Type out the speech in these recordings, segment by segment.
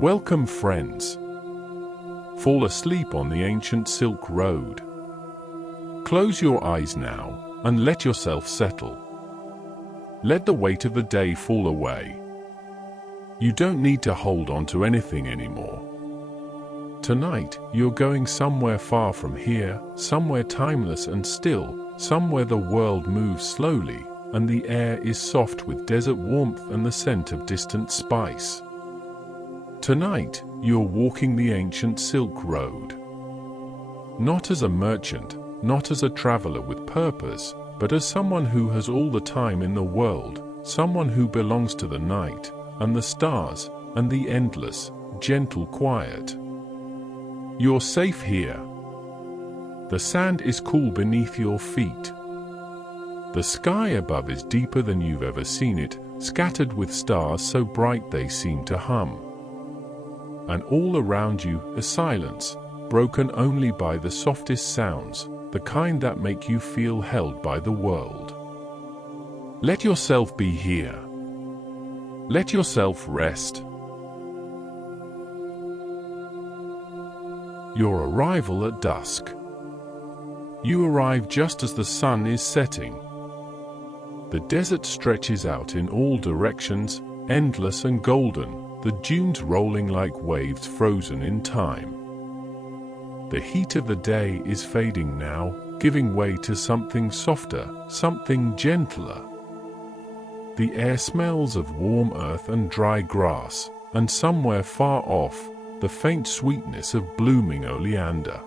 Welcome, friends. Fall asleep on the ancient Silk Road. Close your eyes now and let yourself settle. Let the weight of the day fall away. You don't need to hold on to anything anymore. Tonight, you're going somewhere far from here, somewhere timeless and still, somewhere the world moves slowly, and the air is soft with desert warmth and the scent of distant spice. Tonight, you're walking the ancient Silk Road. Not as a merchant, not as a traveler with purpose, but as someone who has all the time in the world, someone who belongs to the night, and the stars, and the endless, gentle quiet. You're safe here. The sand is cool beneath your feet. The sky above is deeper than you've ever seen it, scattered with stars so bright they seem to hum. And all around you is silence, broken only by the softest sounds, the kind that make you feel held by the world. Let yourself be here. Let yourself rest. Your arrival at dusk. You arrive just as the sun is setting. The desert stretches out in all directions, endless and golden, the dunes rolling like waves frozen in time. The heat of the day is fading now, giving way to something softer, something gentler. The air smells of warm earth and dry grass, and somewhere far off, the faint sweetness of blooming oleander.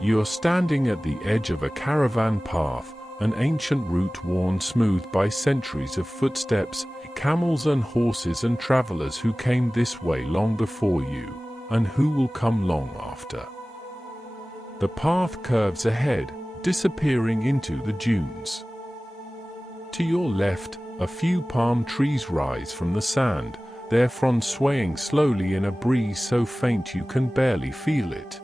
You're standing at the edge of a caravan path, an ancient route worn smooth by centuries of footsteps, camels and horses and travelers who came this way long before you, and who will come long after. The path curves ahead, disappearing into the dunes. To your left, a few palm trees rise from the sand, their fronds swaying slowly in a breeze so faint you can barely feel it.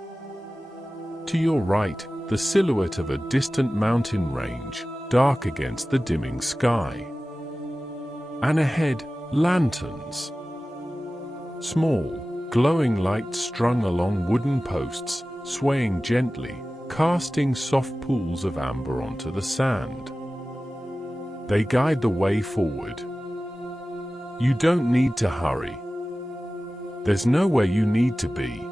To your right, the silhouette of a distant mountain range, dark against the dimming sky. And ahead, lanterns. Small, glowing lights strung along wooden posts, swaying gently, casting soft pools of amber onto the sand. They guide the way forward. You don't need to hurry. There's nowhere you need to be.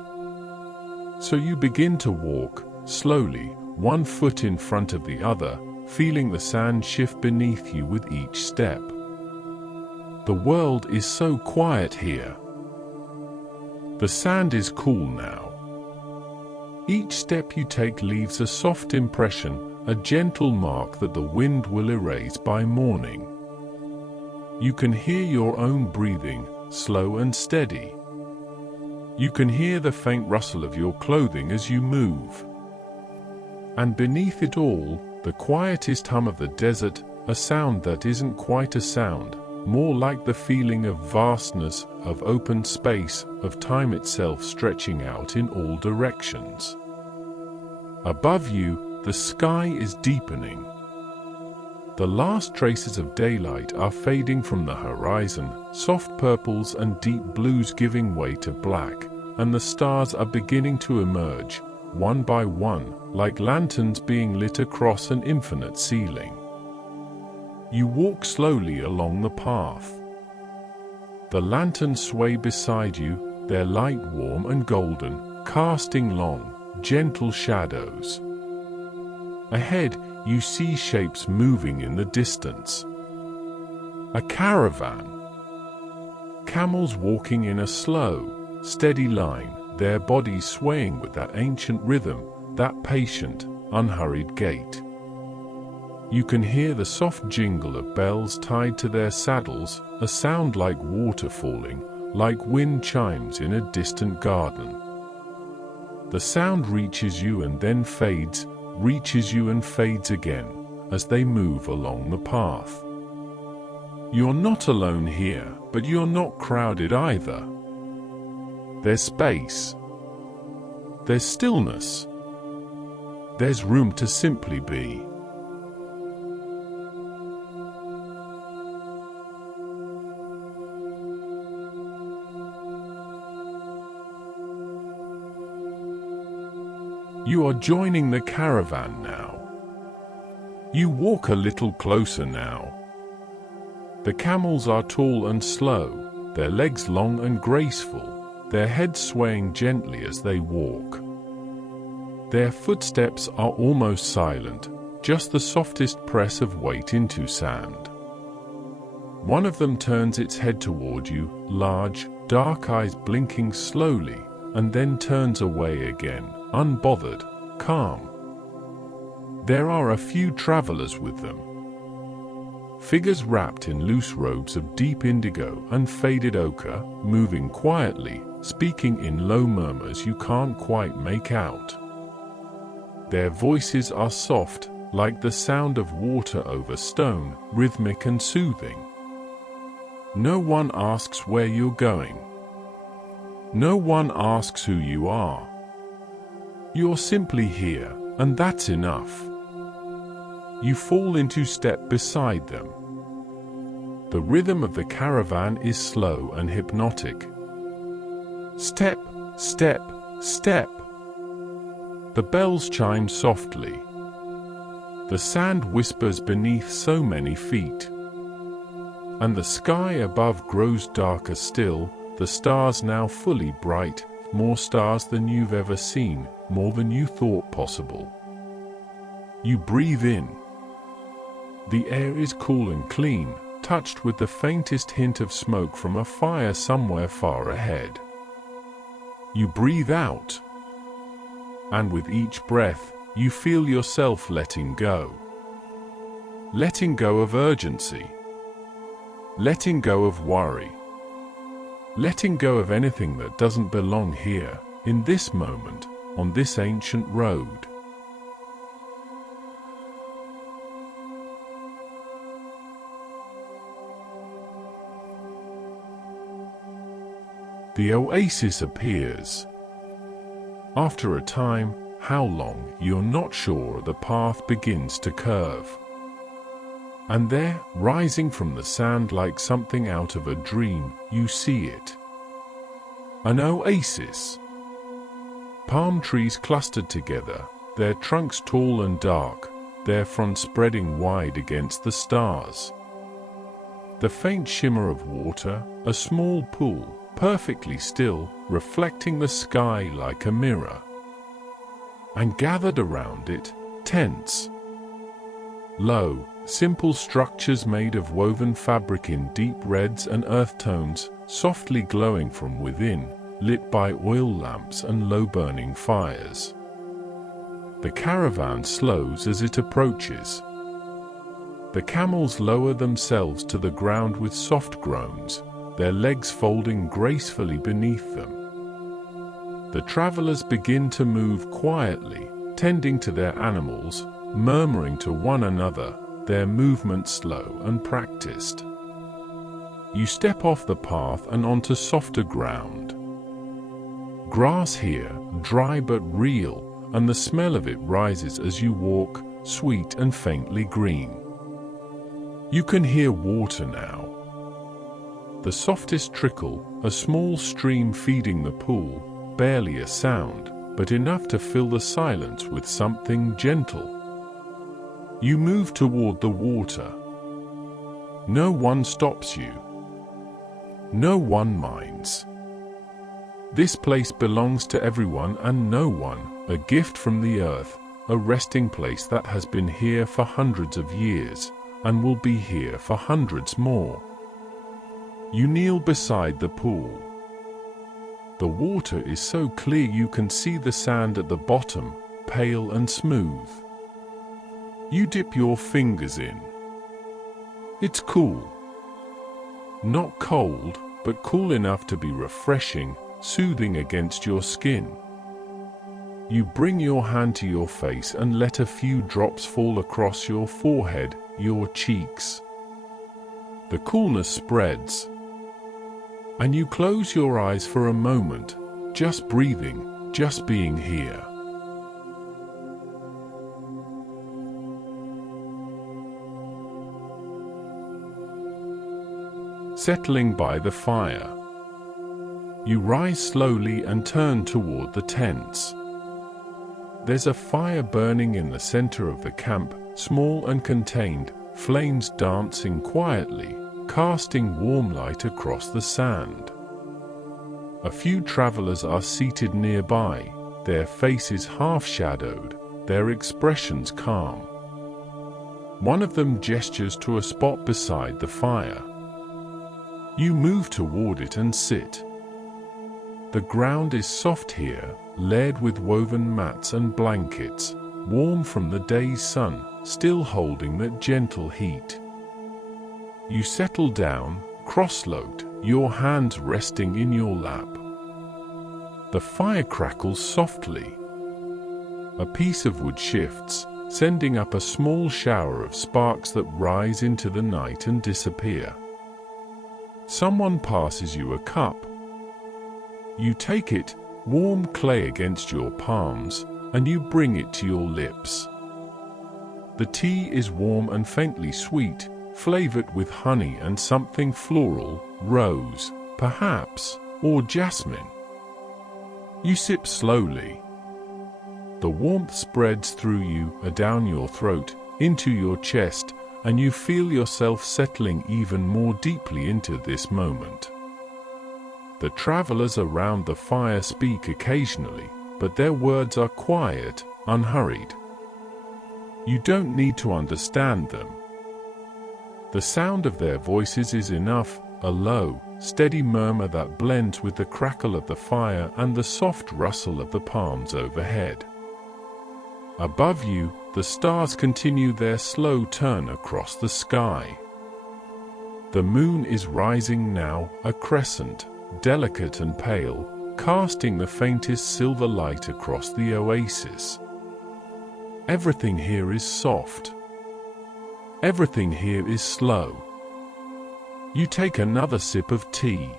So you begin to walk, slowly, one foot in front of the other, feeling the sand shift beneath you with each step. The world is so quiet here. The sand is cool now. Each step you take leaves a soft impression, a gentle mark that the wind will erase by morning. You can hear your own breathing, slow and steady. You can hear the faint rustle of your clothing as you move. And beneath it all, the quietest hum of the desert, a sound that isn't quite a sound, more like the feeling of vastness, of open space, of time itself stretching out in all directions. Above you, the sky is deepening. The last traces of daylight are fading from the horizon, soft purples and deep blues giving way to black, and the stars are beginning to emerge, one by one, like lanterns being lit across an infinite ceiling. You walk slowly along the path. The lanterns sway beside you, their light warm and golden, casting long, gentle shadows. Ahead, you see shapes moving in the distance. A caravan. Camels walking in a slow, steady line, their bodies swaying with that ancient rhythm, that patient, unhurried gait. You can hear the soft jingle of bells tied to their saddles, a sound like water falling, like wind chimes in a distant garden. The sound reaches you and then fades, reaches you and fades again, as they move along the path. You're not alone here, but you're not crowded either. There's space. There's stillness. There's room to simply be. You are joining the caravan now. You walk a little closer now. The camels are tall and slow, their legs long and graceful, their heads swaying gently as they walk. Their footsteps are almost silent, just the softest press of weight into sand. One of them turns its head toward you, large, dark eyes blinking slowly, and then turns away again, unbothered, calm. There are a few travelers with them. Figures wrapped in loose robes of deep indigo and faded ochre, moving quietly, speaking in low murmurs you can't quite make out. Their voices are soft, like the sound of water over stone, rhythmic and soothing. No one asks where you're going. No one asks who you are. You're simply here, and that's enough. You fall into step beside them. The rhythm of the caravan is slow and hypnotic. Step, step, step. The bells chime softly. The sand whispers beneath so many feet. And the sky above grows darker still, the stars now fully bright, more stars than you've ever seen, more than you thought possible. You breathe in. The air is cool and clean, touched with the faintest hint of smoke from a fire somewhere far ahead. You breathe out. And with each breath, you feel yourself letting go. Letting go of urgency. Letting go of worry. Letting go of anything that doesn't belong here, in this moment, on this ancient road. The oasis appears. After a time, how long, you're not sure, the path begins to curve. And there, rising from the sand like something out of a dream, you see it. An oasis. Palm trees clustered together, their trunks tall and dark, their fronts spreading wide against the stars. The faint shimmer of water, a small pool, perfectly still, reflecting the sky like a mirror. And gathered around it, tents. Low, simple structures made of woven fabric in deep reds and earth tones, softly glowing from within, lit by oil lamps and low-burning fires. The caravan slows as it approaches. The camels lower themselves to the ground with soft groans, their legs folding gracefully beneath them. The travelers begin to move quietly, tending to their animals, murmuring to one another, their movements slow and practiced. You step off the path and onto softer ground. Grass here, dry but real, and the smell of it rises as you walk, sweet and faintly green. You can hear water now. The softest trickle, a small stream feeding the pool, barely a sound, but enough to fill the silence with something gentle. You move toward the water. No one stops you. No one minds. This place belongs to everyone and no one, a gift from the earth, a resting place that has been here for hundreds of years, and will be here for hundreds more. You kneel beside the pool. The water is so clear you can see the sand at the bottom, pale and smooth. You dip your fingers in. It's cool. Not cold, but cool enough to be refreshing, soothing against your skin. You bring your hand to your face and let a few drops fall across your forehead, your cheeks. The coolness spreads. And you close your eyes for a moment, just breathing, just being here. Settling by the fire. You rise slowly and turn toward the tents. There's a fire burning in the center of the camp, small and contained, flames dancing quietly, casting warm light across the sand. A few travelers are seated nearby, their faces half-shadowed, their expressions calm. One of them gestures to a spot beside the fire. You move toward it and sit. The ground is soft here, layered with woven mats and blankets, warm from the day's sun, still holding that gentle heat. You settle down, cross-legged, your hands resting in your lap. The fire crackles softly. A piece of wood shifts, sending up a small shower of sparks that rise into the night and disappear. Someone passes you a cup. You take it, warm clay against your palms, and you bring it to your lips. The tea is warm and faintly sweet, flavored with honey and something floral, rose, perhaps, or jasmine. You sip slowly. The warmth spreads through you, down your throat, into your chest, and you feel yourself settling even more deeply into this moment. The travelers around the fire speak occasionally, but their words are quiet, unhurried. You don't need to understand them. The sound of their voices is enough, a low, steady murmur that blends with the crackle of the fire and the soft rustle of the palms overhead. Above you, the stars continue their slow turn across the sky. The moon is rising now, a crescent, delicate and pale, casting the faintest silver light across the oasis. Everything here is soft. Everything here is slow. You take another sip of tea.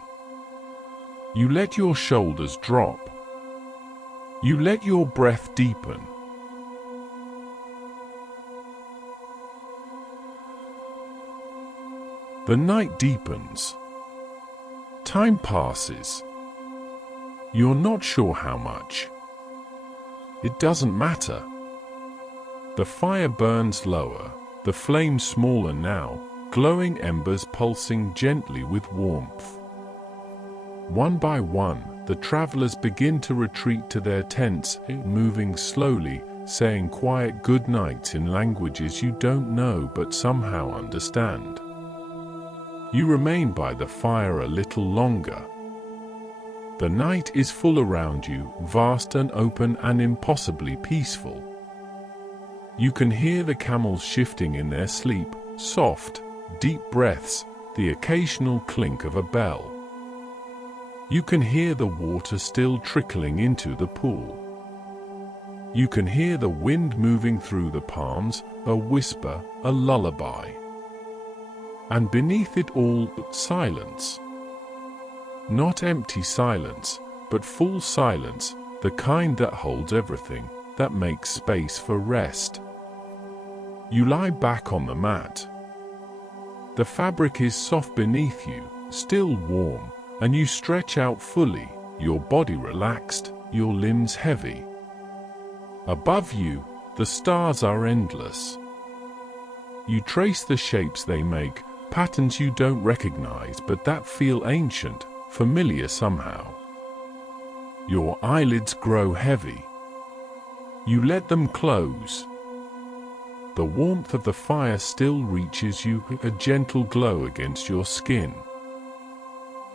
You let your shoulders drop. You let your breath deepen. The night deepens. Time passes. You're not sure how much. It doesn't matter. The fire burns lower, the flames smaller now, glowing embers pulsing gently with warmth. One by one, the travelers begin to retreat to their tents, moving slowly, saying quiet good nights in languages you don't know but somehow understand. You remain by the fire a little longer. The night is full around you, vast and open and impossibly peaceful. You can hear the camels shifting in their sleep, soft, deep breaths, the occasional clink of a bell. You can hear the water still trickling into the pool. You can hear the wind moving through the palms, a whisper, a lullaby. And beneath it all, silence. Not empty silence, but full silence, the kind that holds everything, that makes space for rest. You lie back on the mat. The fabric is soft beneath you, still warm, and you stretch out fully, your body relaxed, your limbs heavy. Above you, the stars are endless. You trace the shapes they make, patterns you don't recognize but that feel ancient, familiar somehow. Your eyelids grow heavy. You let them close. The warmth of the fire still reaches you, a gentle glow against your skin.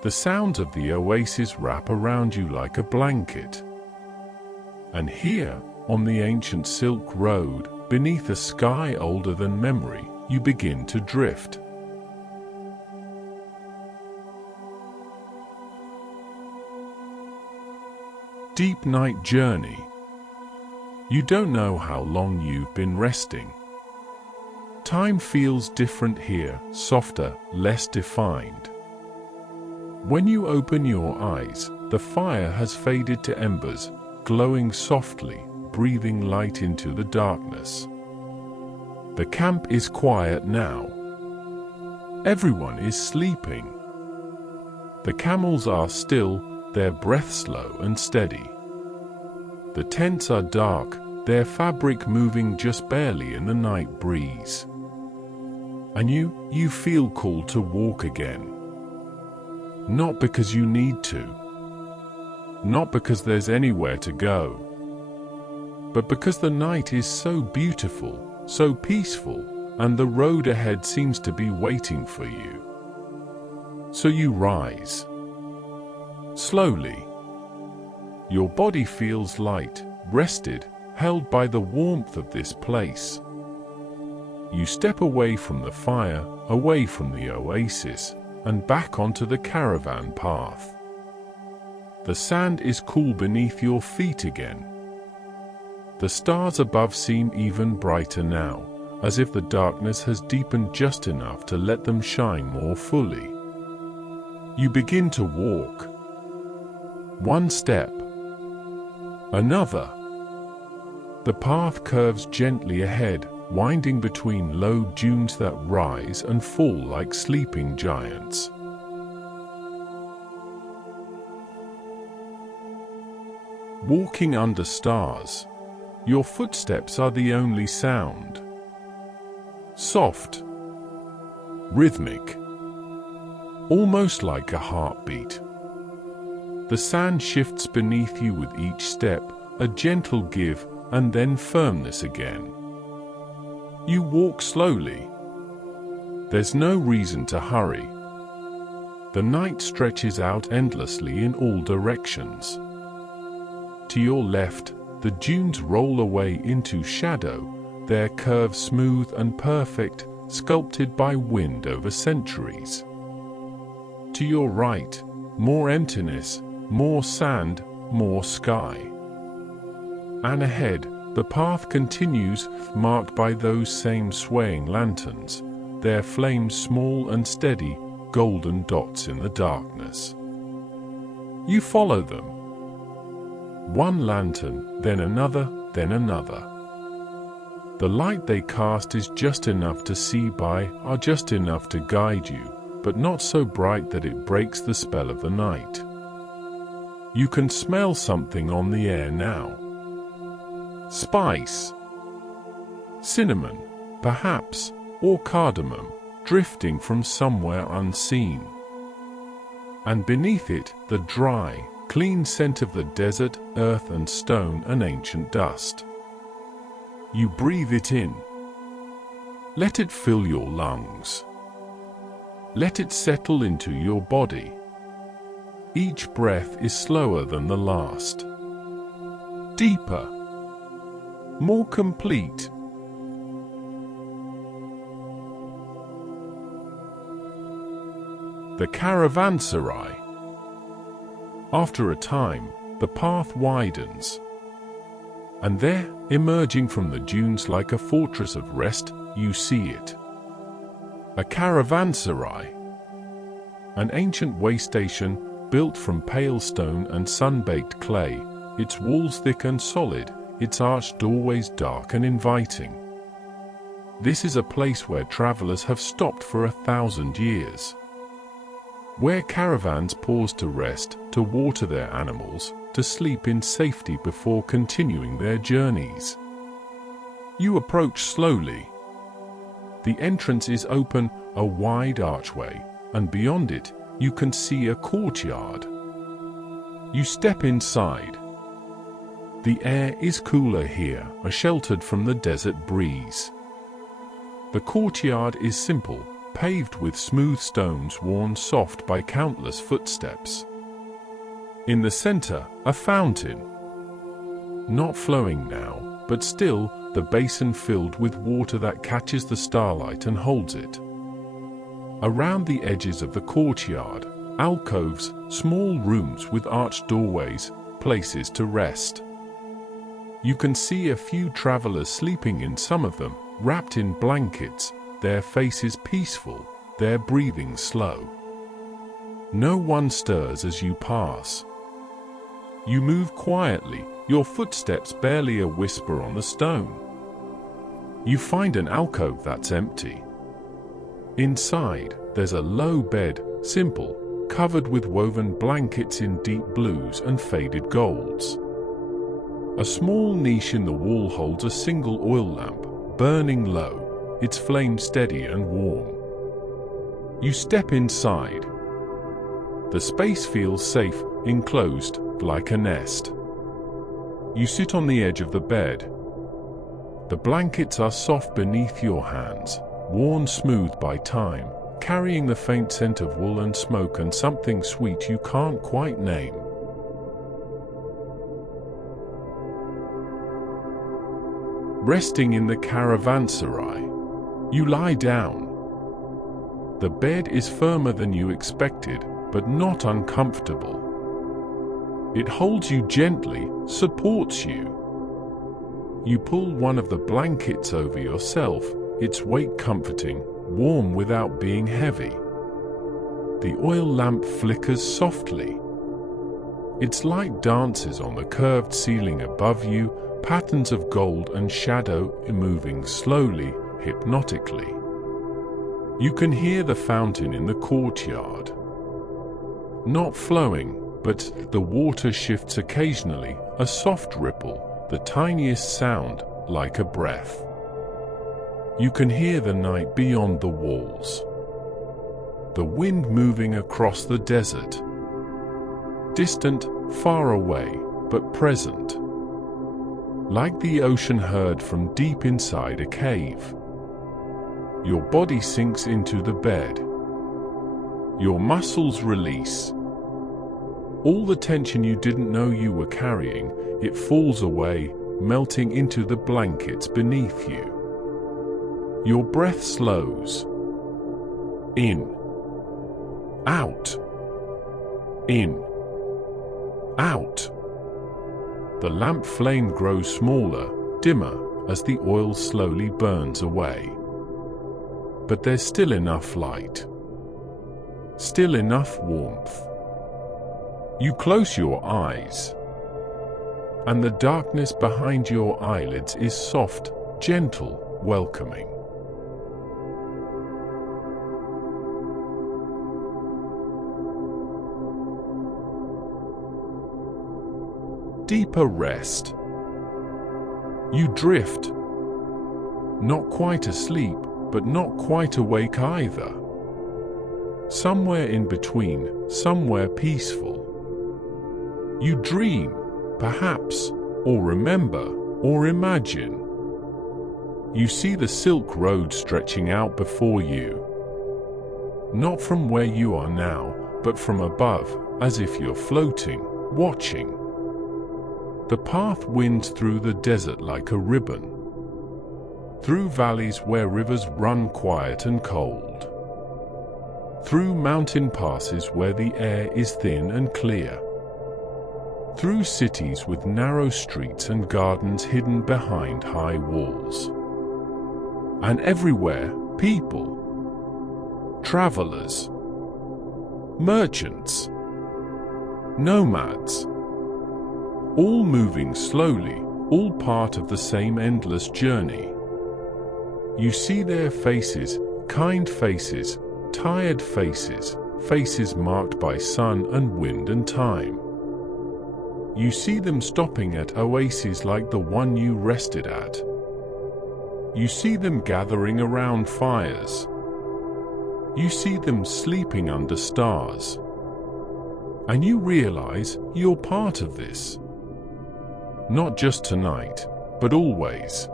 The sounds of the oasis wrap around you like a blanket. And here, on the ancient Silk Road, beneath a sky older than memory, you begin to drift. Deep night journey. You don't know how long you've been resting. Time feels different here, softer, less defined. When you open your eyes, the fire has faded to embers, glowing softly, breathing light into the darkness. The camp is quiet now. Everyone is sleeping. The camels are still, their breath slow and steady. The tents are dark, their fabric moving just barely in the night breeze. And you feel called to walk again. Not because you need to. Not because there's anywhere to go. But because the night is so beautiful, so peaceful, and the road ahead seems to be waiting for you. So you rise. Slowly. Your body feels light, rested, held by the warmth of this place. You step away from the fire, away from the oasis, and back onto the caravan path. The sand is cool beneath your feet again. The stars above seem even brighter now, as if the darkness has deepened just enough to let them shine more fully. You begin to walk. One step. Another. The path curves gently ahead, winding between low dunes that rise and fall like sleeping giants. Walking under stars, your footsteps are the only sound. Soft, rhythmic, almost like a heartbeat. The sand shifts beneath you with each step, a gentle give and then firmness again. You walk slowly. There's no reason to hurry. The night stretches out endlessly in all directions. To your left, the dunes roll away into shadow, their curves smooth and perfect, sculpted by wind over centuries. To your right, more emptiness, more sand, more sky. And ahead, the path continues, marked by those same swaying lanterns, their flames small and steady, golden dots in the darkness. You follow them. One lantern, then another, then another. The light they cast is just enough to see by, are just enough to guide you, but not so bright that it breaks the spell of the night. You can smell something on the air now. Spice. Cinnamon, perhaps, or cardamom, drifting from somewhere unseen. And beneath it, the dry, clean scent of the desert, earth and stone and ancient dust. You breathe it in. Let it fill your lungs. Let it settle into your body. Each breath is slower than the last. Deeper. More complete. The caravanserai. After a time, the path widens. And there, emerging from the dunes like a fortress of rest, you see it. A caravanserai. An ancient way station built from pale stone and sun-baked clay, its walls thick and solid, its arched doorways dark and inviting. This is a place where travelers have stopped for 1,000 years. Where caravans pause to rest, to water their animals, to sleep in safety before continuing their journeys. You approach slowly. The entrance is open, a wide archway, and beyond it, you can see a courtyard. You step inside. The air is cooler here, sheltered from the desert breeze. The courtyard is simple, paved with smooth stones worn soft by countless footsteps. In the center, a fountain. Not flowing now, but still, the basin filled with water that catches the starlight and holds it. Around the edges of the courtyard, alcoves, small rooms with arched doorways, places to rest. You can see a few travelers sleeping in some of them, wrapped in blankets, their faces peaceful, their breathing slow. No one stirs as you pass. You move quietly, your footsteps barely a whisper on the stone. You find an alcove that's empty. Inside, there's a low bed, simple, covered with woven blankets in deep blues and faded golds. A small niche in the wall holds a single oil lamp, burning low, its flame steady and warm. You step inside. The space feels safe, enclosed, like a nest. You sit on the edge of the bed. The blankets are soft beneath your hands, worn smooth by time, carrying the faint scent of wool and smoke and something sweet you can't quite name. Resting in the caravanserai, you lie down. The bed is firmer than you expected, but not uncomfortable. It holds you gently, supports you. You pull one of the blankets over yourself, its weight comforting, warm without being heavy. The oil lamp flickers softly. Its light dances on the curved ceiling above you, patterns of gold and shadow moving slowly, hypnotically. You can hear the fountain in the courtyard. Not flowing, but the water shifts occasionally, a soft ripple, the tiniest sound, like a breath. You can hear the night beyond the walls. The wind moving across the desert. Distant, far away, but present. Like the ocean heard from deep inside a cave. Your body sinks into the bed. Your muscles release. All the tension you didn't know you were carrying, it falls away, melting into the blankets beneath you. Your breath slows. In. Out. In. Out. The lamp flame grows smaller, dimmer, as the oil slowly burns away. But there's still enough light. Still enough warmth. You close your eyes. And the darkness behind your eyelids is soft, gentle, welcoming. Deeper rest. You drift. Not quite asleep, but not quite awake either. Somewhere in between, somewhere peaceful. You dream, perhaps, or remember, or imagine. You see the Silk Road stretching out before you. Not from where you are now, but from above, as if you're floating, watching. The path winds through the desert like a ribbon. Through valleys where rivers run quiet and cold. Through mountain passes where the air is thin and clear. Through cities with narrow streets and gardens hidden behind high walls. And everywhere, people. Travelers. Merchants. Nomads. All moving slowly, all part of the same endless journey. You see their faces, kind faces, tired faces, faces marked by sun and wind and time. You see them stopping at oases like the one you rested at. You see them gathering around fires. You see them sleeping under stars. And you realize you're part of this. Not just tonight, but always.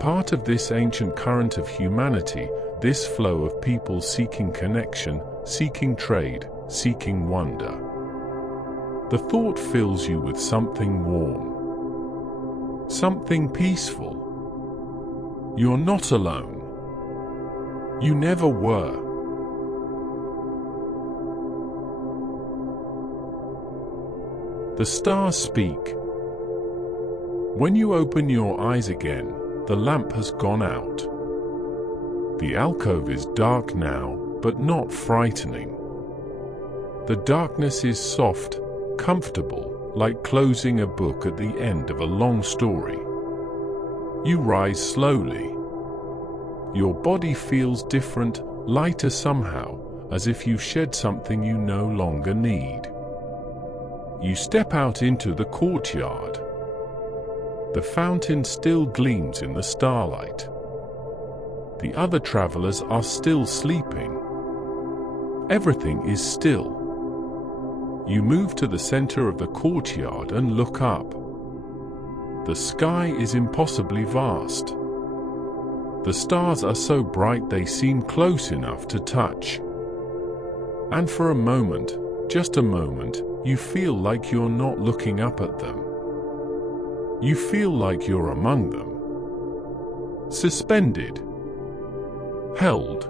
Part of this ancient current of humanity, this flow of people seeking connection, seeking trade, seeking wonder. The thought fills you with something warm. Something peaceful. You're not alone. You never were. The stars speak. When you open your eyes again, the lamp has gone out. The alcove is dark now, but not frightening. The darkness is soft, comfortable, like closing a book at the end of a long story. You rise slowly. Your body feels different, lighter somehow, as if you've shed something you no longer need. You step out into the courtyard. The fountain still gleams in the starlight. The other travelers are still sleeping. Everything is still. You move to the center of the courtyard and look up. The sky is impossibly vast. The stars are so bright they seem close enough to touch. And for a moment, just a moment, you feel like you're not looking up at them. You feel like you're among them. Suspended. Held.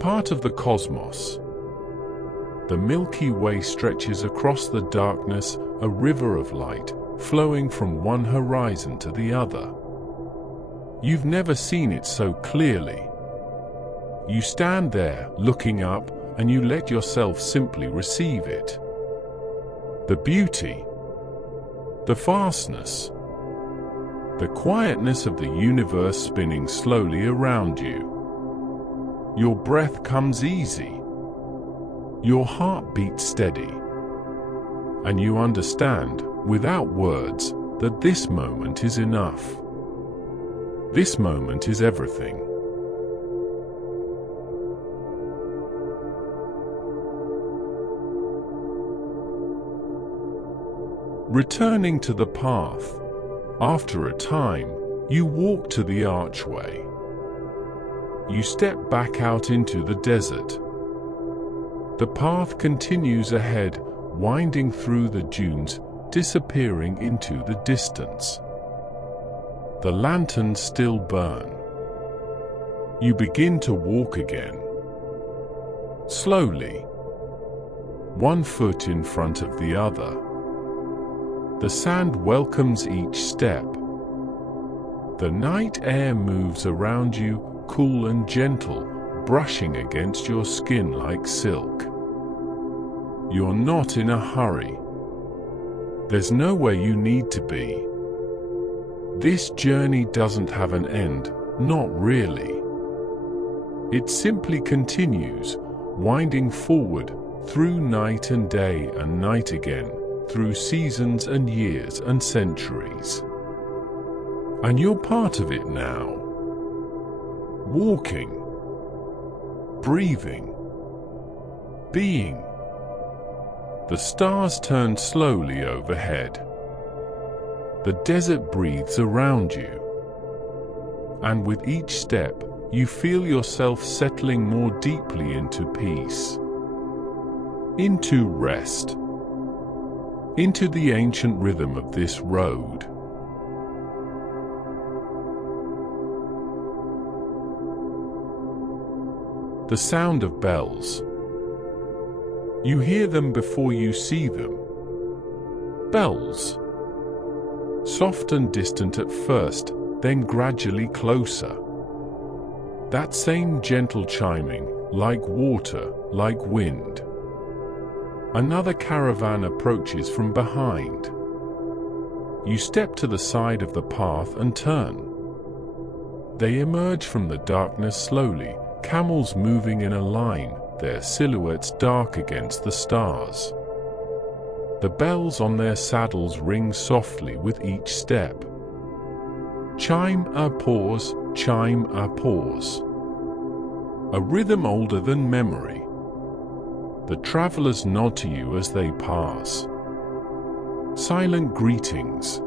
Part of the cosmos. The Milky Way stretches across the darkness, a river of light, flowing from one horizon to the other. You've never seen it so clearly. You stand there, looking up, and you let yourself simply receive it. The beauty, the vastness, the quietness of the universe spinning slowly around you. Your breath comes easy. Your heart beats steady. And you understand, without words, that this moment is enough. This moment is everything. Returning to the path, after a time, you walk to the archway. You step back out into the desert. The path continues ahead, winding through the dunes, disappearing into the distance. The lanterns still burn. You begin to walk again. Slowly. One foot in front of the other. The sand welcomes each step. The night air moves around you, cool and gentle, brushing against your skin like silk. You're not in a hurry. There's nowhere you need to be. This journey doesn't have an end, not really. It simply continues, winding forward, through night and day and night again, through seasons and years and centuries. And you're part of it now. Walking. Breathing. Being. The stars turn slowly overhead. The desert breathes around you. And with each step, you feel yourself settling more deeply into peace. Into rest. Into the ancient rhythm of this road. The sound of bells. You hear them before you see them. Bells. Soft and distant at first, then gradually closer. That same gentle chiming, like water, like wind. Another caravan approaches from behind. You step to the side of the path and turn. They emerge from the darkness slowly, camels moving in a line, their silhouettes dark against the stars. The bells on their saddles ring softly with each step. Chime a pause, chime a pause. A rhythm older than memory. The travelers nod to you as they pass. Silent greetings.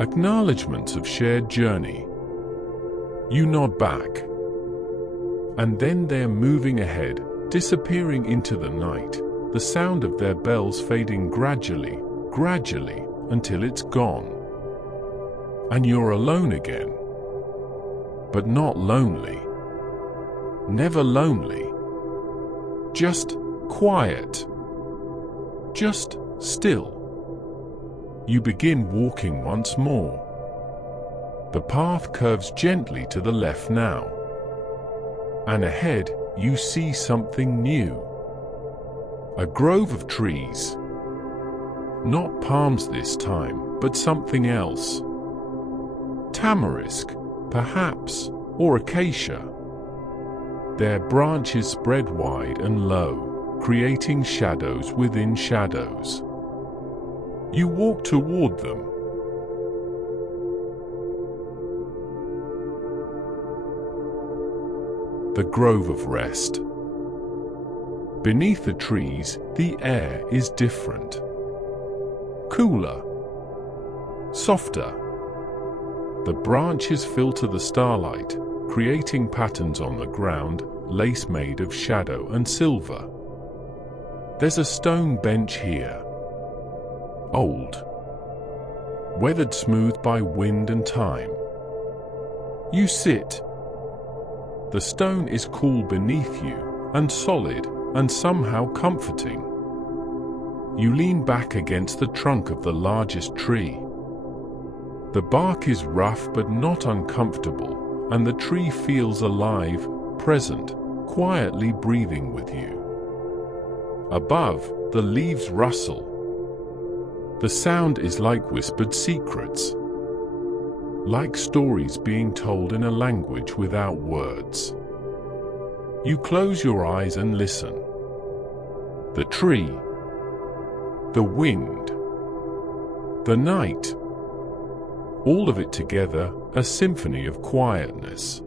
Acknowledgements of shared journey. You nod back. And then they're moving ahead, disappearing into the night, the sound of their bells fading gradually, gradually, until it's gone. And you're alone again. But not lonely. Never lonely. Just quiet. Just still. You begin walking once more. The path curves gently to the left now. And ahead, you see something new. A grove of trees. Not palms this time, but something else. Tamarisk, perhaps, or acacia. Their branches spread wide and low, creating shadows within shadows. You walk toward them. the grove of rest. Beneath the trees, the air is different. Cooler. Softer. The branches filter the starlight, creating patterns on the ground, lace made of shadow and silver. There's a stone bench here. Old. Weathered smooth by wind and time. You sit. The stone is cool beneath you, and solid, and somehow comforting. You lean back against the trunk of the largest tree. The bark is rough but not uncomfortable, and the tree feels alive, present, quietly breathing with you. Above, the leaves rustle. The sound is like whispered secrets, like stories being told in a language without words. You close your eyes and listen. The tree, the wind, the night, all of it together, a symphony of quietness.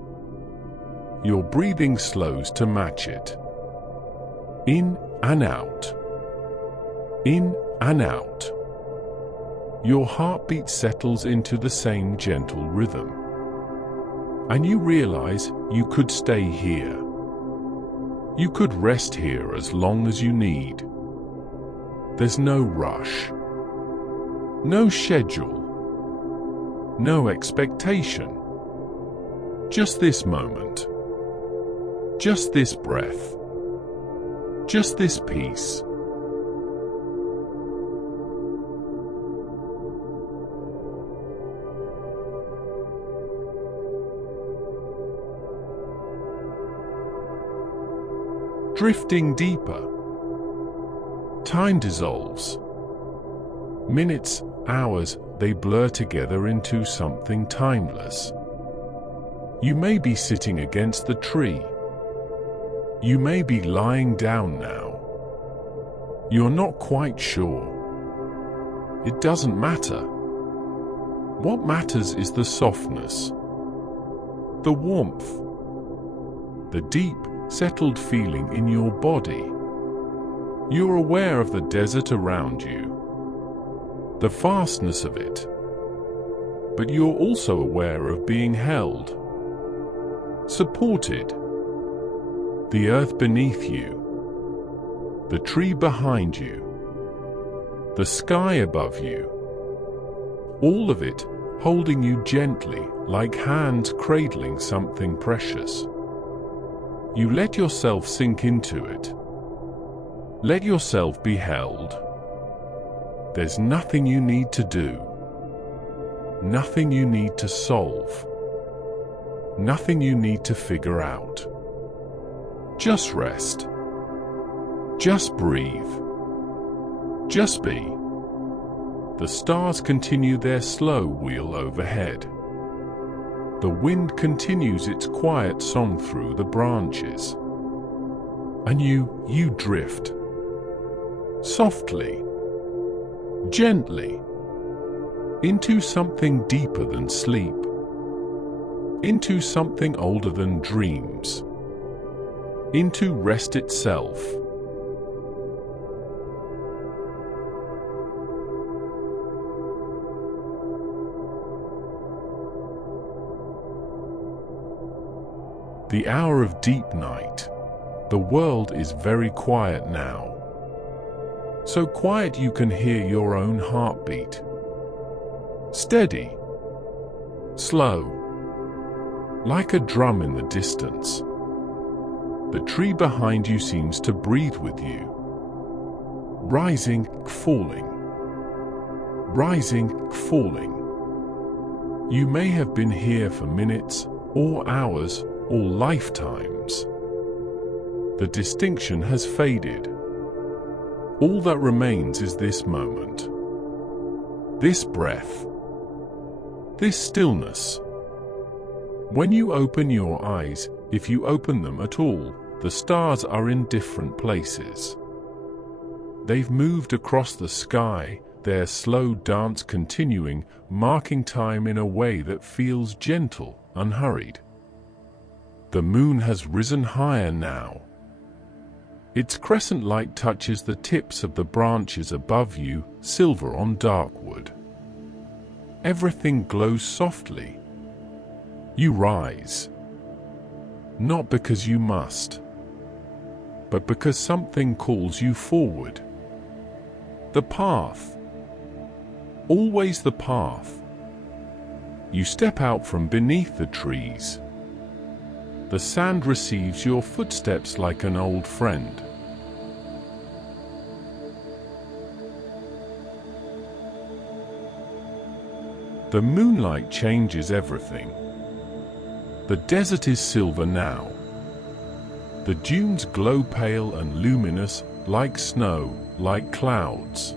Your breathing slows to match it. In and out. In and out. Your heartbeat settles into the same gentle rhythm. And you realize you could stay here. You could rest here as long as you need. There's no rush. No schedule. No expectation. Just this moment. Just this breath. Just this peace. Drifting deeper. Time dissolves. Minutes, hours, they blur together into something timeless. You may be sitting against the tree. You may be lying down now. You're not quite sure. It doesn't matter. What matters is the softness, the warmth, the deep, settled feeling in your body. You're aware of the desert around you, the vastness of it, but you're also aware of being held, supported. The earth beneath you, the tree behind you, the sky above you, all of it holding you gently like hands cradling something precious. You let yourself sink into it. Let yourself be held. There's nothing you need to do, nothing you need to solve, nothing you need to figure out. Just rest. Just breathe. Just be. The stars continue their slow wheel overhead. The wind continues its quiet song through the branches. And you drift. Softly. Gently. Into something deeper than sleep. Into something older than dreams. Into rest itself. The hour of deep night. The world is very quiet now. So quiet you can hear your own heartbeat. Steady. Slow. Like a drum in the distance. The tree behind you seems to breathe with you. Rising, falling. Rising, falling. You may have been here for minutes, or hours, or lifetimes. The distinction has faded. All that remains is this moment. This breath. This stillness. When you open your eyes, if you open them at all, the stars are in different places. They've moved across the sky, their slow dance continuing, marking time in a way that feels gentle, unhurried. The moon has risen higher now. Its crescent light touches the tips of the branches above you, silver on dark wood. Everything glows softly. You rise. Not because you must, but because something calls you forward. The path. Always the path. You step out from beneath the trees. The sand receives your footsteps like an old friend. The moonlight changes everything. The desert is silver now. The dunes glow pale and luminous, like snow, like clouds.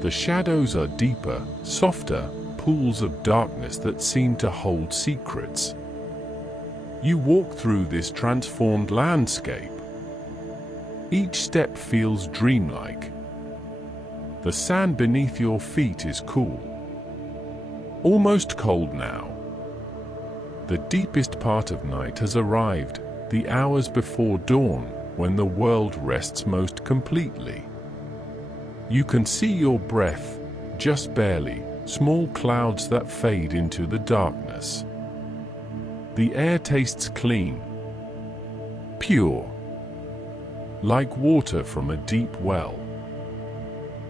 The shadows are deeper, softer, pools of darkness that seem to hold secrets. You walk through this transformed landscape. Each step feels dreamlike. The sand beneath your feet is cool. Almost cold now. The deepest part of night has arrived, the hours before dawn, when the world rests most completely. You can see your breath, just barely, small clouds that fade into the darkness. The air tastes clean, pure, like water from a deep well.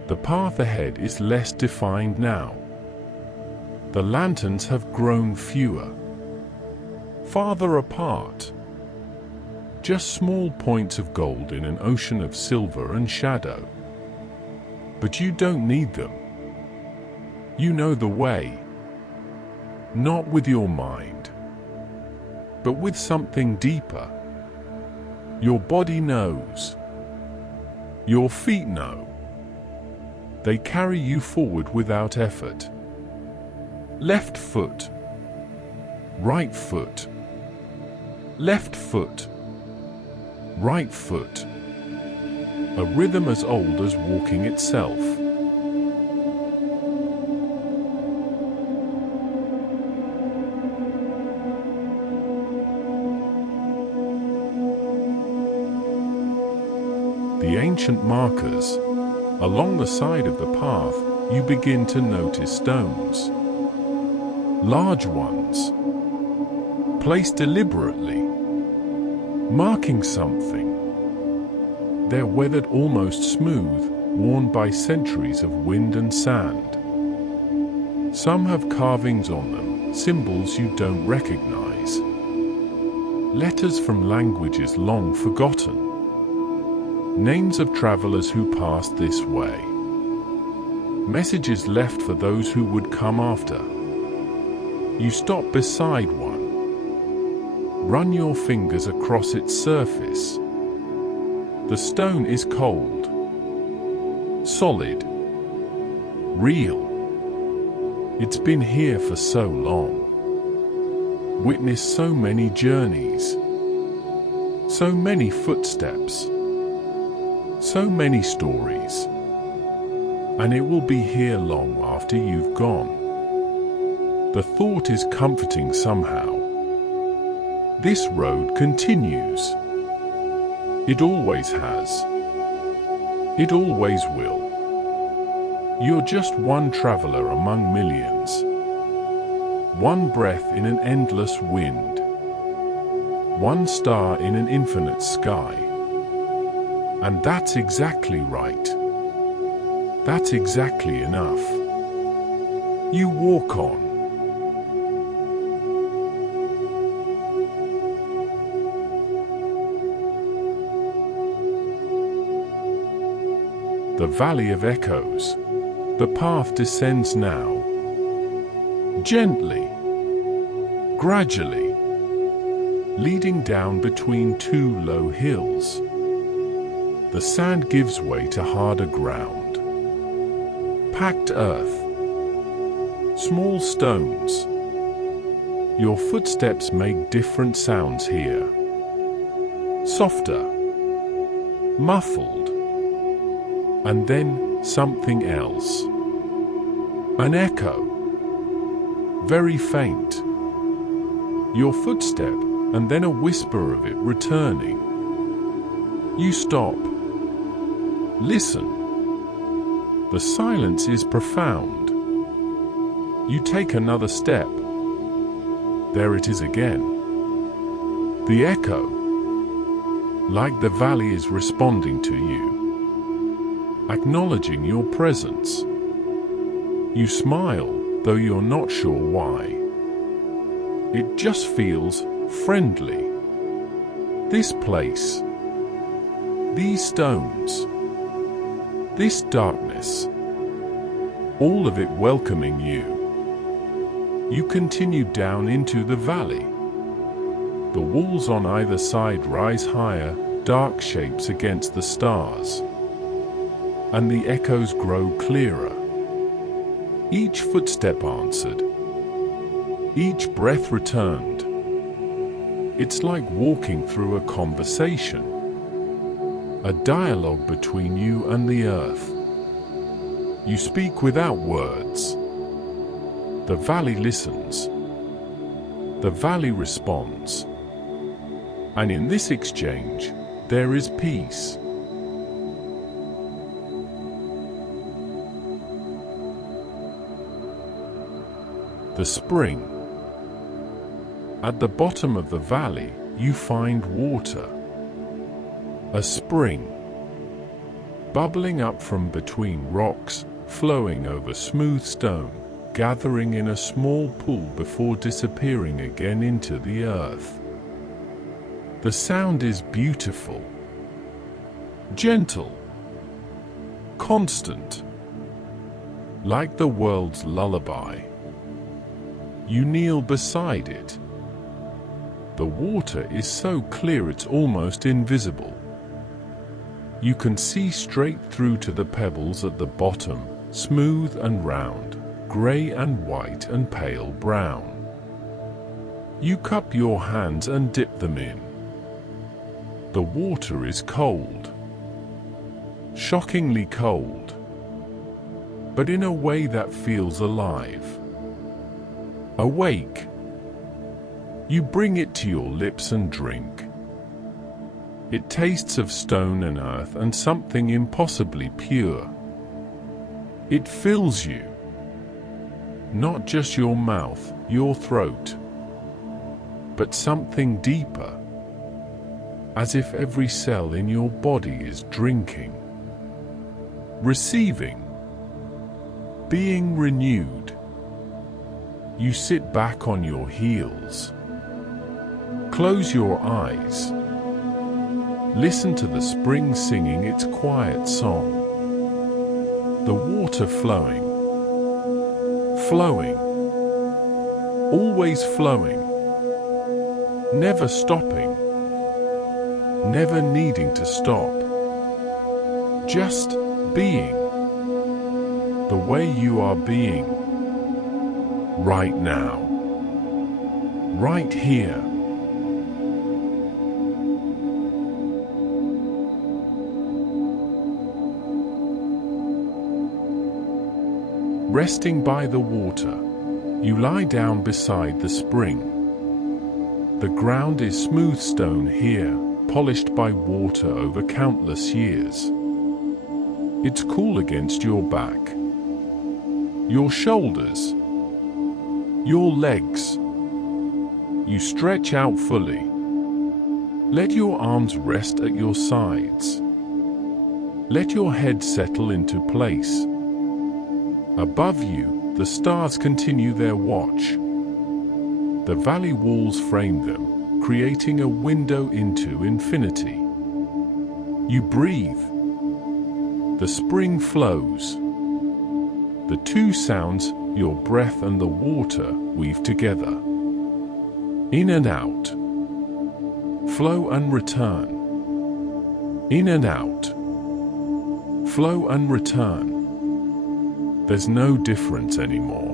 The path ahead is less defined now. The lanterns have grown fewer, farther apart. Just small points of gold in an ocean of silver and shadow. But you don't need them. You know the way. Not with your mind, but with something deeper. Your body knows. Your feet know. They carry you forward without effort. Left foot. Right foot. Left foot. Right foot. A rhythm as old as walking itself. The ancient markers. Along the side of the path, you begin to notice stones. Large ones. Placed deliberately. Marking something. They're weathered almost smooth, worn by centuries of wind and sand. Some have carvings on them, symbols you don't recognize. Letters from languages long forgotten. Names of travelers who passed this way. Messages left for those who would come after. You stop beside one. Run your fingers across its surface. The stone is cold, solid, real. It's been here for so long. Witnessed so many journeys, so many footsteps, so many stories. And it will be here long after you've gone. The thought is comforting somehow. This road continues. It always has. It always will. You're just one traveler among millions. One breath in an endless wind. One star in an infinite sky. And that's exactly right. That's exactly enough. You walk on. The Valley of Echoes. The path descends now. Gently. Gradually. Leading down between two low hills. The sand gives way to harder ground. Packed earth. Small stones. Your footsteps make different sounds here. Softer. Muffled. And then something else. An echo. Very faint. Your footstep, and then a whisper of it returning. You stop. Listen. The silence is profound. You take another step. There it is again. The echo. Like the valley is responding to you, acknowledging your presence. You smile, though you're not sure why. It just feels friendly. This place, these stones, this darkness, all of it welcoming you. You continue down into the valley. The walls on either side rise higher, dark shapes against the stars, and the echoes grow clearer. Each footstep answered, each breath returned. It's like walking through a conversation, a dialogue between you and the earth. You speak without words. The valley listens. The valley responds. And in this exchange, there is peace. The spring. At the bottom of the valley, you find water. A spring, bubbling up from between rocks, flowing over smooth stone, gathering in a small pool before disappearing again into the earth. The sound is beautiful, gentle, constant, like the world's lullaby. You kneel beside it. The water is so clear it's almost invisible. You can see straight through to the pebbles at the bottom, smooth and round, grey and white and pale brown. You cup your hands and dip them in. The water is cold. Shockingly cold. But in a way that feels alive. Awake. You bring it to your lips and drink. It tastes of stone and earth and something impossibly pure. It fills you. Not just your mouth, your throat, but something deeper. As if every cell in your body is drinking. Receiving. Being renewed. You sit back on your heels. Close your eyes. Listen to the spring singing its quiet song. The water flowing. Flowing. Always flowing. Never stopping. Never needing to stop. Just being. The way you are being. Right now. Right here. Resting by the water, you lie down beside the spring. The ground is smooth stone here, polished by water over countless years. It's cool against your back, your shoulders, your legs. You stretch out fully. Let your arms rest at your sides. Let your head settle into place. Above you, the stars continue their watch. The valley walls frame them, creating a window into infinity. You breathe. The spring flows. The two sounds, your breath and the water, weave together. In and out. Flow and return. In and out. Flow and return. There's no difference anymore.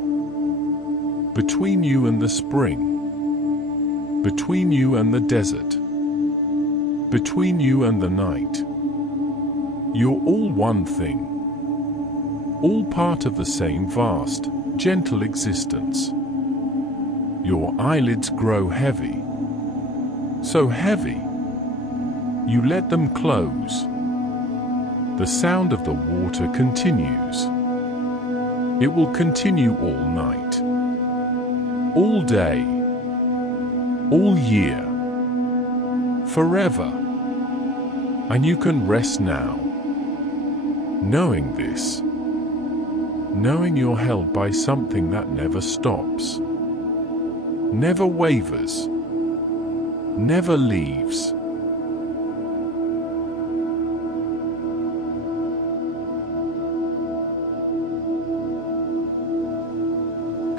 Between you and the spring. Between you and the desert. Between you and the night. You're all one thing. All part of the same vast, gentle existence. Your eyelids grow heavy. so heavy. You let them close. The sound of the water continues. It will continue all night, all day, all year, forever. And you can rest now, knowing this, knowing you're held by something that never stops, never wavers, never leaves.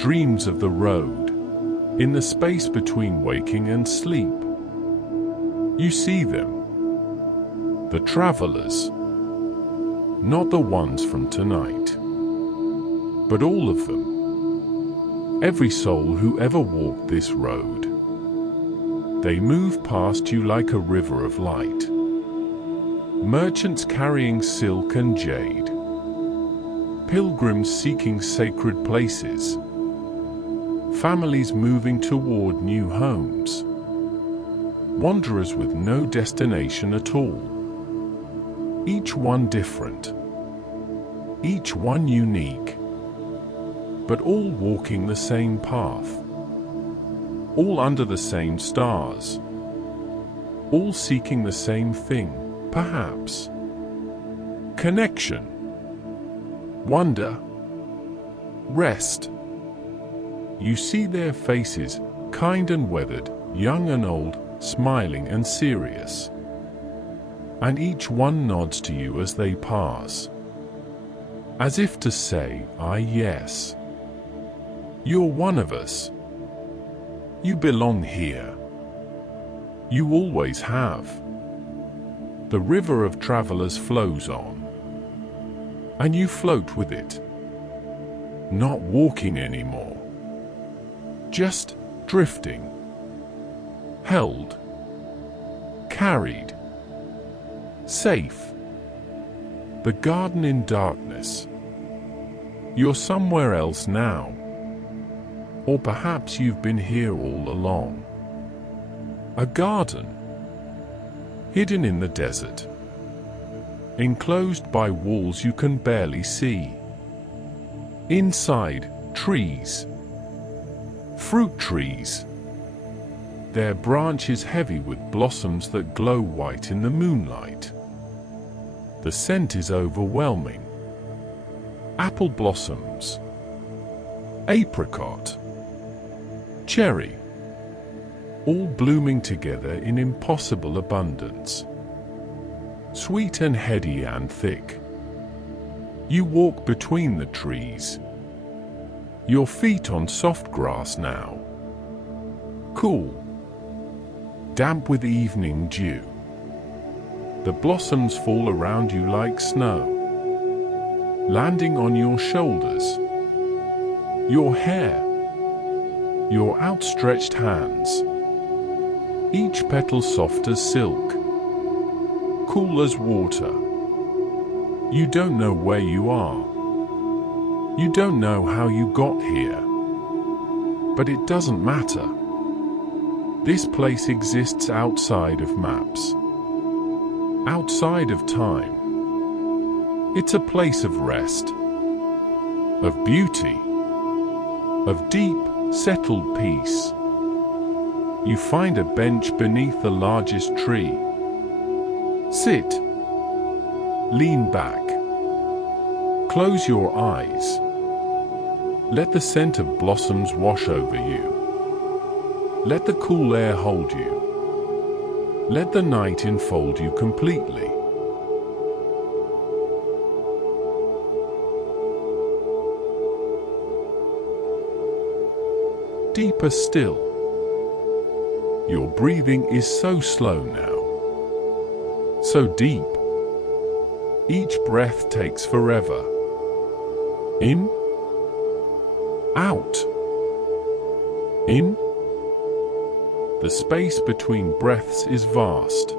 Dreams of the road, in the space between waking and sleep. You see them, the travelers, not the ones from tonight, but all of them, every soul who ever walked this road. They move past you like a river of light, merchants carrying silk and jade, pilgrims seeking sacred places, families moving toward new homes, wanderers with no destination at all, each one different, each one unique, but all walking the same path, all under the same stars, all seeking the same thing, perhaps. Connection, wonder, rest. You see their faces, kind and weathered, young and old, smiling and serious. And each one nods to you as they pass, as if to say, yes. You're one of us. You belong here. You always have. The river of travelers flows on, and you float with it, not walking anymore, just drifting, held, carried, safe. The garden in darkness. You're somewhere else now. Or perhaps you've been here all along. A garden, hidden in the desert, enclosed by walls you can barely see. Inside, trees, fruit trees, their branches heavy with blossoms that glow white in the moonlight. The scent is overwhelming. Apple blossoms, apricot, cherry, all blooming together in impossible abundance. Sweet and heady and thick. You walk between the trees, your feet on soft grass now. Cool, damp with evening dew. The blossoms fall around you like snow, landing on your shoulders, your hair, your outstretched hands, each petal soft as silk, cool as water. You don't know where you are. You don't know how you got here. But it doesn't matter. This place exists outside of maps, outside of time. It's a place of rest, of beauty, of deep, settled peace. You find a bench beneath the largest tree. Sit. Lean back. Close your eyes. Let the scent of blossoms wash over you. Let the cool air hold you. Let the night enfold you completely. Deeper still. Your breathing is so slow now, so deep. Each breath takes forever. In, out, in. The space between breaths is vast,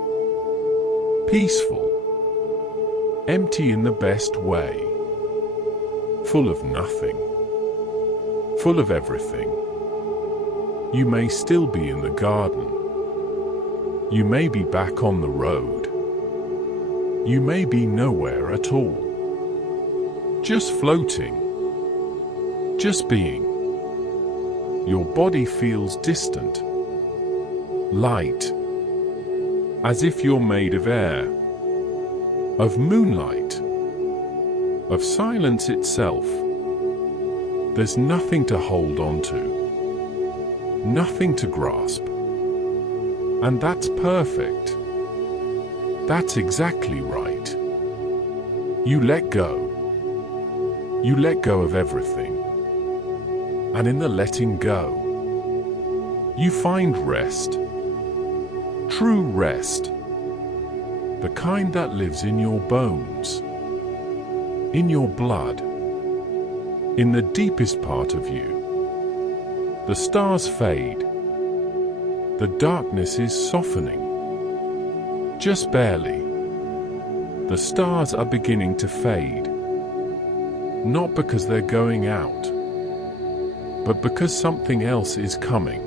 peaceful, empty in the best way, full of nothing, full of everything. You may still be in the garden, You may be back on the road. You may be nowhere at all. Just floating. Just being. Your body feels distant. Light. As if you're made of air. Of moonlight. Of silence itself. There's nothing to hold on to. Nothing to grasp. And that's perfect. That's exactly right. You let go. You let go of everything. And in the letting go, you find rest. True rest. The kind that lives in your bones. In your blood. In the deepest part of you. The stars fade. The darkness is softening. Just barely. The stars are beginning to fade. Not because they're going out, but because something else is coming.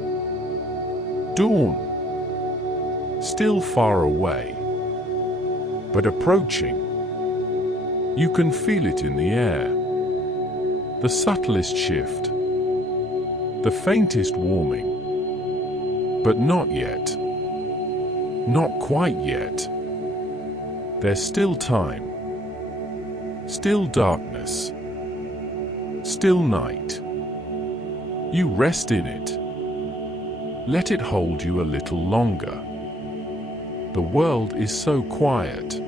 Dawn. Still far away, but approaching. You can feel it in the air. The subtlest shift. The faintest warming. But not yet. Not quite yet. There's still time. Still darkness. Still night. You rest in it. Let it hold you a little longer. The world is so quiet.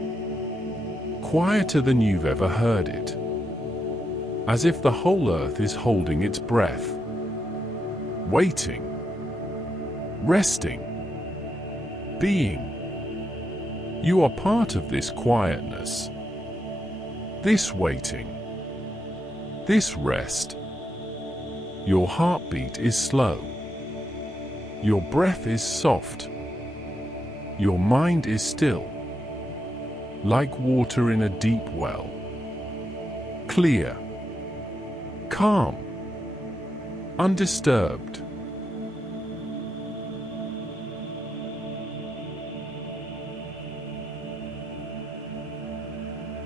Quieter than you've ever heard it. As if the whole earth is holding its breath. Waiting. Resting. Being. You are part of this quietness. This waiting. This rest. Your heartbeat is slow. Your breath is soft. Your mind is still. Like water in a deep well. Clear. Calm. Undisturbed.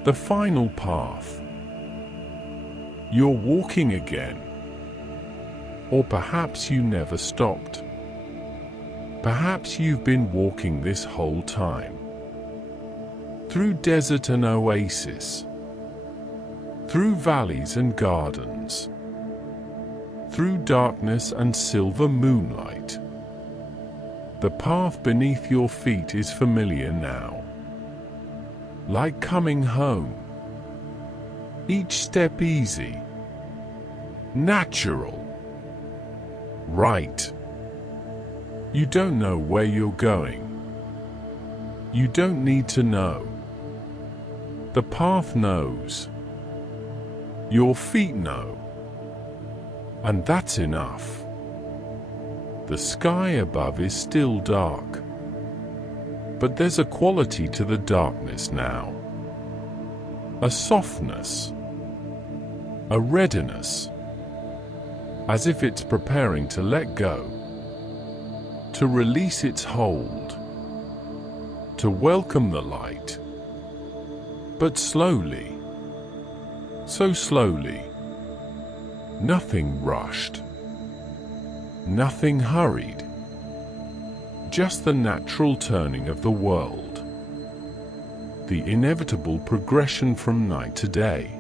The final path. You're walking again. Or perhaps you never stopped. Perhaps you've been walking this whole time. Through desert and oasis. Through valleys and gardens. Through darkness and silver moonlight. The path beneath your feet is familiar now. Like coming home. Each step easy. Natural. Right. You don't know where you're going. You don't need to know. The path knows. Your feet know. And that's enough. The sky above is still dark. But there's a quality to the darkness now. A softness. A readiness. As if it's preparing to let go. To release its hold. To welcome the light. But slowly. So slowly. Nothing rushed. Nothing hurried. Just the natural turning of the world. The inevitable progression from night to day.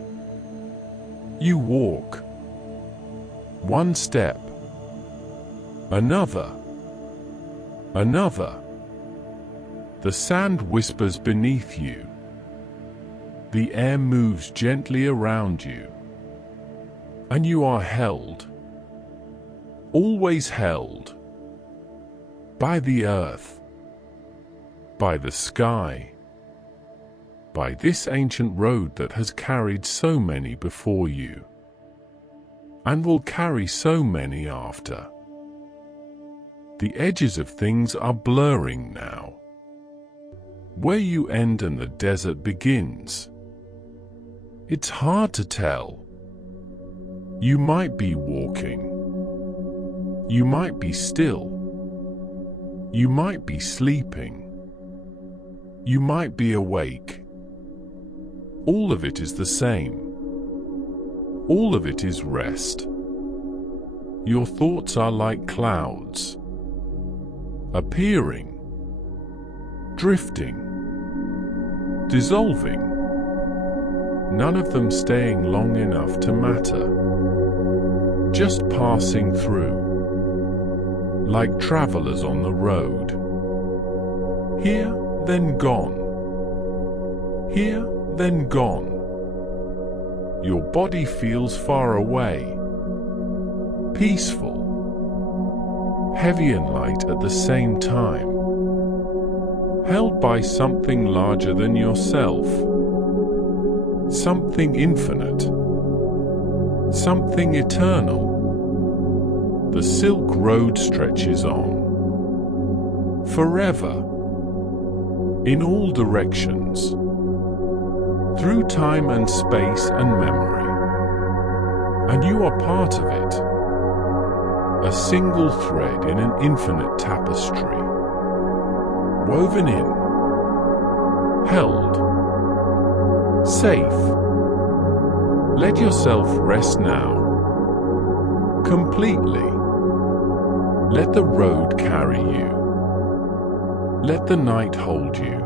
You walk. One step. Another. Another. The sand whispers beneath you. The air moves gently around you. And you are held. Always held. By the earth. By the sky. By this ancient road that has carried so many before you. And will carry so many after. The edges of things are blurring now. Where you end and the desert begins. It's hard to tell. You might be walking. You might be still. You might be sleeping. You might be awake. All of it is the same. All of it is rest. Your thoughts are like clouds, appearing, drifting, dissolving, none of them staying long enough to matter, just passing through, like travelers on the road. Here, then gone. Here, then gone. Your body feels far away, peaceful, heavy and light at the same time, held by something larger than yourself, something infinite, something eternal. The Silk Road stretches on, forever, in all directions, through time and space and memory, and you are part of it, a single thread in an infinite tapestry, woven in, held, safe. Let yourself rest now, completely. Let the road carry you. Let the night hold you.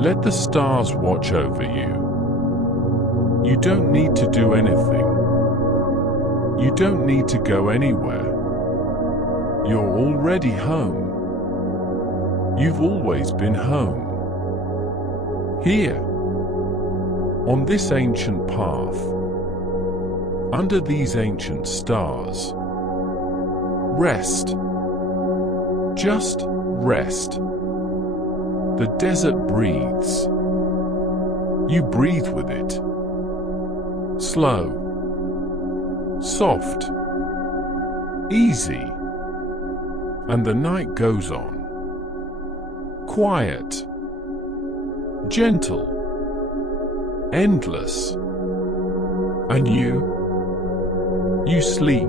Let the stars watch over you. You don't need to do anything. You don't need to go anywhere. You're already home. You've always been home. Here, on this ancient path, under these ancient stars. Rest. Just rest. The desert breathes. You breathe with it. Slow. Soft. Easy. And the night goes on. Quiet. Gentle. Endless. And you sleep.